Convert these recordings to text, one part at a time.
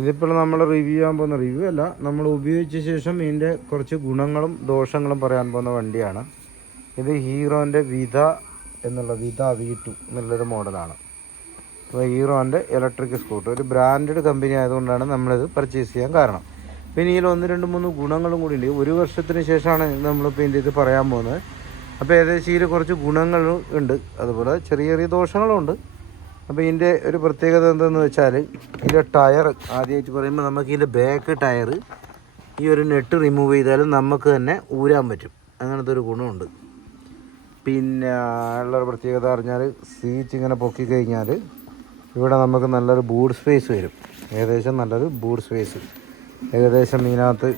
ഇതിപ്പോൾ നമ്മൾ റിവ്യൂ ചെയ്യാൻ പോകുന്ന റിവ്യൂ അല്ല, നമ്മൾ ഉപയോഗിച്ച ശേഷം ഇതിൻ്റെ കുറച്ച് ഗുണങ്ങളും ദോഷങ്ങളും പറയാൻ പോകുന്ന വണ്ടിയാണ്. ഇത് ഹീറോൻ്റെ വിത V2 എന്നുള്ളൊരു മോഡലാണ്. അപ്പോൾ ഹീറോൻ്റെ ഇലക്ട്രിക് സ്കൂട്ടർ ഒരു ബ്രാൻഡഡ് കമ്പനി ആയതുകൊണ്ടാണ് നമ്മളിത് പർച്ചേസ് ചെയ്യാൻ കാരണം. പിന്നെ ഇതിൽ 1, 2, 3 ഗുണങ്ങളും കൂടി ഉണ്ട്. 1 വർഷത്തിന് ശേഷമാണ് നമ്മളിപ്പോൾ ഇതിൻ്റെ ഇത് പറയാൻ പോകുന്നത്. അപ്പോൾ ഏകദേശം ഇതിൽ കുറച്ച് ഗുണങ്ങളും ഉണ്ട്, അതുപോലെ ചെറിയ ചെറിയ ദോഷങ്ങളും ഉണ്ട്. അപ്പോൾ ഇതിൻ്റെ ഒരു പ്രത്യേകത എന്താണെന്ന് വെച്ചാൽ ഇതിൻ്റെ ടയർ ആദ്യമായിട്ട് പറയുമ്പോൾ നമുക്ക് ഇതിൻ്റെ ബാക്ക് ടയർ ഈ ഒരു നെറ്റ് റിമൂവ് ചെയ്താലും നമുക്ക് തന്നെ ഊരാൻ പറ്റും. അങ്ങനത്തെ ഒരു ഗുണമുണ്ട്. പിന്നെ ഉള്ളൊരു പ്രത്യേകത പറഞ്ഞാൽ സീറ്റ് ഇങ്ങനെ പൊക്കി കഴിഞ്ഞാൽ ഇവിടെ നമുക്ക് നല്ലൊരു ബൂട്ട് സ്പേസ് വരും. ഏകദേശം നല്ലൊരു ബൂട്ട് സ്പേസ്, ഏകദേശം ഇതിനകത്ത്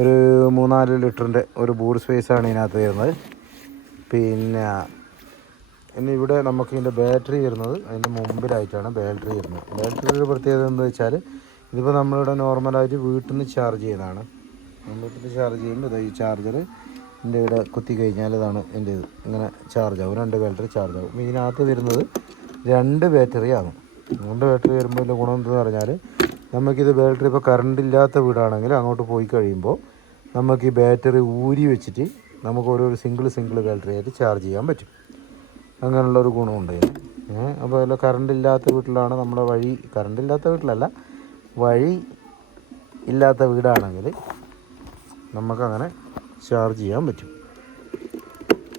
ഒരു 3-4 ലിറ്ററിൻ്റെ ഒരു ബൂട്ട് സ്പേസാണ് ഇതിനകത്ത് വരുന്നത്. പിന്നെ ഇനി ഇവിടെ നമുക്ക് ഇതിൻ്റെ ബാറ്ററി വരുന്നത് അതിൻ്റെ മുമ്പിലായിട്ടാണ് ബാറ്ററി വരുന്നത്. ബാറ്ററിയുടെ പ്രത്യേകത എന്താ വെച്ചാൽ ഇതിപ്പോൾ നമ്മളിവിടെ നോർമലായിട്ട് വീട്ടിൽ നിന്ന് ചാർജ് ചെയ്യുന്നതാണ്. വീട്ടിൽ നിന്ന് ചാർജ് ചെയ്യുമ്പോൾ ഈ ചാർജർ എൻ്റെ ഇവിടെ കുത്തി കഴിഞ്ഞാൽ ഇതാണ് എൻ്റെ ഇത് ഇങ്ങനെ ചാർജ് ആവും. 2 ബാറ്ററി ചാർജ് ആവും. ഇതിനകത്ത് വരുന്നത് 2 ബാറ്ററി ആകും. 2 ബാറ്ററി വരുമ്പോൾ ഇതിൻ്റെ ഗുണം എന്താണെന്ന് പറഞ്ഞാൽ നമുക്കിത് ബാറ്ററി ഇപ്പോൾ കറണ്ട് ഇല്ലാത്ത വീടാണെങ്കിൽ അങ്ങോട്ട് പോയി കഴിയുമ്പോൾ നമുക്ക് ഈ ബാറ്ററി ഊരി വെച്ചിട്ട് നമുക്ക് ഓരോ സിംഗിൾ ബാറ്ററി ആയിട്ട് ചാർജ് ചെയ്യാൻ പറ്റും. അങ്ങനെയുള്ളൊരു ഗുണമുണ്ട് ഇതിന്. അപ്പോൾ അതിൽ കറണ്ട് ഇല്ലാത്ത വീട്ടിലാണ് നമ്മുടെ കറണ്ട് ഇല്ലാത്ത വീട്ടിലല്ല, വഴി ഇല്ലാത്ത വീടാണെങ്കിൽ നമുക്കങ്ങനെ ചാർജ് ചെയ്യാൻ പറ്റും.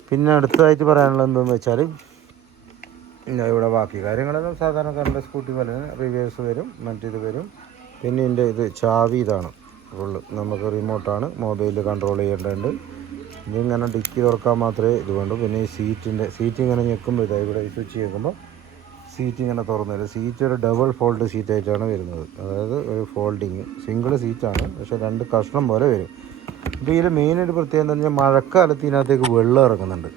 പിന്നെ അടുത്തതായിട്ട് പറയാനുള്ളത് എന്താണെന്ന് വെച്ചാൽ ഇവിടെ ബാക്കി കാര്യങ്ങളെല്ലാം സാധാരണ കറണ്ട് സ്കൂട്ടി പോലെ റിവേഴ്സ് വരും, മറ്റേത് വരും. പിന്നെ ഇതിൻ്റെ ഇത് ചാവി ഇതാണ് ഫുള്ള്, നമുക്ക് റിമോട്ടാണ്, മൊബൈലിൽ കൺട്രോൾ ചെയ്യേണ്ടതുണ്ട്. ഇതിങ്ങനെ ഡിക്കി തുറക്കാൻ മാത്രമേ ഇത് വേണ്ടൂ. പിന്നെ ഈ സീറ്റ് ഇങ്ങനെ ഞെക്കുമ്പോൾ ഇവിടെ സ്വിച്ച് ഞെക്കുമ്പോൾ സീറ്റ് ഇങ്ങനെ തുറന്നു തരും. സീറ്റ് ഒരു ഡബിൾ ഫോൾഡ് സീറ്റായിട്ടാണ് വരുന്നത്. അതായത് ഒരു ഫോൾഡിങ് സിംഗിൾ സീറ്റാണ്, പക്ഷേ 2 കഷ്ണം പോലെ വരും. അപ്പോൾ ഇതിൽ മെയിനായിട്ട് പ്രത്യേകം എന്താ പറഞ്ഞാൽ മഴക്കാലത്ത് ഇതിനകത്തേക്ക് വെള്ളം ഇറങ്ങുന്നുണ്ട്.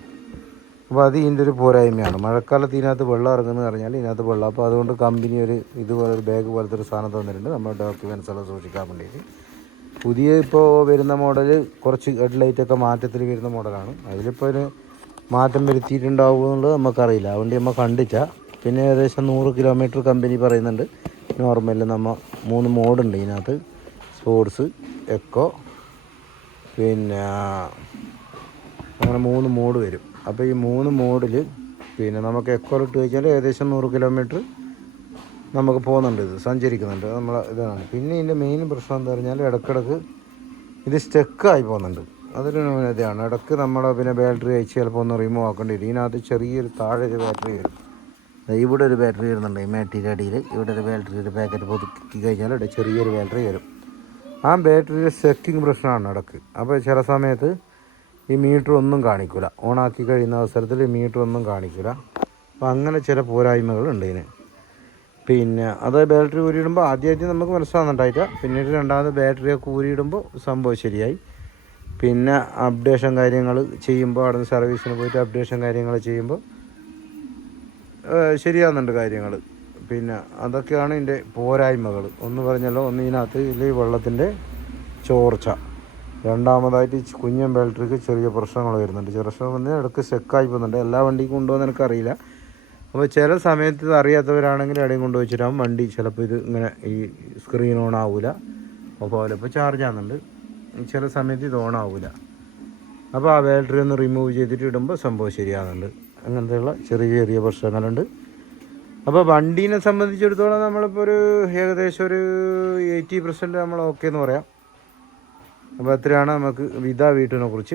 അപ്പോൾ അത് ഇതിൻ്റെ ഒരു പോരായ്മയാണ്. മഴക്കാലത്ത് ഇതിനകത്ത് വെള്ളം ഇറങ്ങുന്നത് പറഞ്ഞാൽ ഇതിനകത്ത് വെള്ളം. അപ്പോൾ അതുകൊണ്ട് കമ്പനി ഇതുപോലെ ഒരു ബാഗ് പോലത്തെ ഒരു സാധനം തന്നിട്ടുണ്ട് നമ്മുടെ ഡോക്യുമെൻറ്റ്സ് എല്ലാം സൂക്ഷിക്കാൻ വേണ്ടിയിട്ട്. പുതിയ ഇപ്പോൾ വരുന്ന മോഡൽ കുറച്ച് ഹെഡ്ലൈറ്റൊക്കെ മാറ്റത്തിൽ വരുന്ന മോഡലാണ്. അതിലിപ്പോൾ ഒരു മാറ്റം വരുത്തിയിട്ടുണ്ടാവുക എന്നുള്ളത് നമുക്കറിയില്ല, അതുകൊണ്ട് നമ്മൾ കണ്ടിച്ച. പിന്നെ ഏകദേശം 100 കിലോമീറ്റർ കമ്പനി പറയുന്നുണ്ട്. നോർമലിൽ 3 മോഡുണ്ട് ഇതിനകത്ത്, സ്പോർട്സ്, എക്കോ, പിന്നെ അങ്ങനെ 3 മോഡ് വരും. അപ്പോൾ ഈ 3 മോഡിൽ പിന്നെ നമുക്ക് എക്കോയിൽ ഇട്ട് കഴിഞ്ഞാൽ ഏകദേശം 100 കിലോമീറ്റർ നമുക്ക് പോകുന്നുണ്ട്, ഇത് സഞ്ചരിക്കുന്നുണ്ട് നമ്മൾ ഇതാണ്. പിന്നെ ഇതിൻ്റെ മെയിൻ പ്രശ്നം എന്താ പറഞ്ഞാൽ ഇടയ്ക്കിടയ്ക്ക് ഇത് സ്റ്റക്കായി പോകുന്നുണ്ട്. അതൊരു ഇതാണ്. ഇടയ്ക്ക് നമ്മൾ പിന്നെ ബാറ്ററി അയച്ച് ചിലപ്പോൾ ഒന്ന് റിമൂവ് ആക്കേണ്ടി വരും. ഇതിനകത്ത് ചെറിയൊരു താഴെ ഒരു ബാറ്ററി വരും. ഇവിടെ ഒരു ബാറ്ററി വരുന്നുണ്ട് ഈ മേട്ടിയുടെ അടിയിൽ. ഇവിടെ ഒരു ബാറ്ററിയുടെ പാക്കറ്റ് പൊതുക്കി കഴിഞ്ഞാൽ ഇവിടെ ചെറിയൊരു ബാറ്ററി വരും. ആ ബാറ്ററിയുടെ സ്റ്റക്കിങ് പ്രശ്നമാണ് ഇടയ്ക്ക്. അപ്പോൾ ചില സമയത്ത് ഈ മീറ്റർ ഒന്നും കാണിക്കില്ല, ഓണാക്കി കഴിയുന്ന അവസരത്തിൽ ഈ മീറ്റർ ഒന്നും കാണിക്കില്ല. അപ്പോൾ അങ്ങനെ ചില പോരായ്മകളുണ്ട് ഇതിന്. പിന്നെ അത് ബാറ്ററി ഊരിയിടുമ്പോൾ ആദ്യമായിട്ട് നമുക്ക് മനസ്സിലാകുന്നുണ്ടായില്ല, പിന്നീട് രണ്ടാമത് ബാറ്ററിയൊക്കെ ഊരിയിടുമ്പോൾ സംഭവം ശരിയായി. പിന്നെ അപ്ഡേഷൻ കാര്യങ്ങൾ ചെയ്യുമ്പോൾ അവിടെ നിന്ന് സർവീസിന് പോയിട്ട് അപ്ഡേഷൻ കാര്യങ്ങൾ ചെയ്യുമ്പോൾ ശരിയാകുന്നുണ്ട് കാര്യങ്ങൾ. പിന്നെ അതൊക്കെയാണ് ഇതിൻ്റെ പോരായ്മകൾ. ഒന്ന് പറഞ്ഞല്ലോ, ഒന്ന് ഇതിനകത്ത് ഈ വെള്ളത്തിൻ്റെ ചോർച്ച, രണ്ടാമതായിട്ട് കുഞ്ഞൻ ബാറ്ററിക്ക് ചെറിയ പ്രശ്നങ്ങൾ വരുന്നുണ്ട്. ചെറിയ പ്രശ്നം വന്നാൽ ഇടയ്ക്ക് സ്റ്റക്കായി പോകുന്നുണ്ട്. എല്ലാ വണ്ടിക്കും കൊണ്ടുപോകാൻ എനിക്കറിയില്ല. അപ്പോൾ ചില സമയത്ത് ഇത് അറിയാത്തവരാണെങ്കിൽ എവിടെയും കൊണ്ടുവച്ചിട്ടാകും വണ്ടി ചിലപ്പോൾ ഇത് ഇങ്ങനെ ഈ സ്ക്രീൻ ഓൺ ആവില്ല. അപ്പോൾ ഇപ്പോൾ ചാർജ് ആകുന്നുണ്ട്, ചില സമയത്ത് ഇത് ഓൺ ആവില്ല. അപ്പോൾ ആ ബാറ്ററി ഒന്ന് റിമൂവ് ചെയ്തിട്ട് ഇടുമ്പോൾ സംഭവം ശരിയാകുന്നുണ്ട്. അങ്ങനത്തെയുള്ള ചെറിയ ചെറിയ പ്രശ്നങ്ങളുണ്ട്. അപ്പോൾ വണ്ടീനെ സംബന്ധിച്ചിടത്തോളം നമ്മളിപ്പോൾ ഏകദേശം ഒരു 80% നമ്മൾ ഓക്കെ എന്ന് പറയാം. അപ്പോൾ അത്രയാണ് നമുക്ക് V2 കുറിച്ച്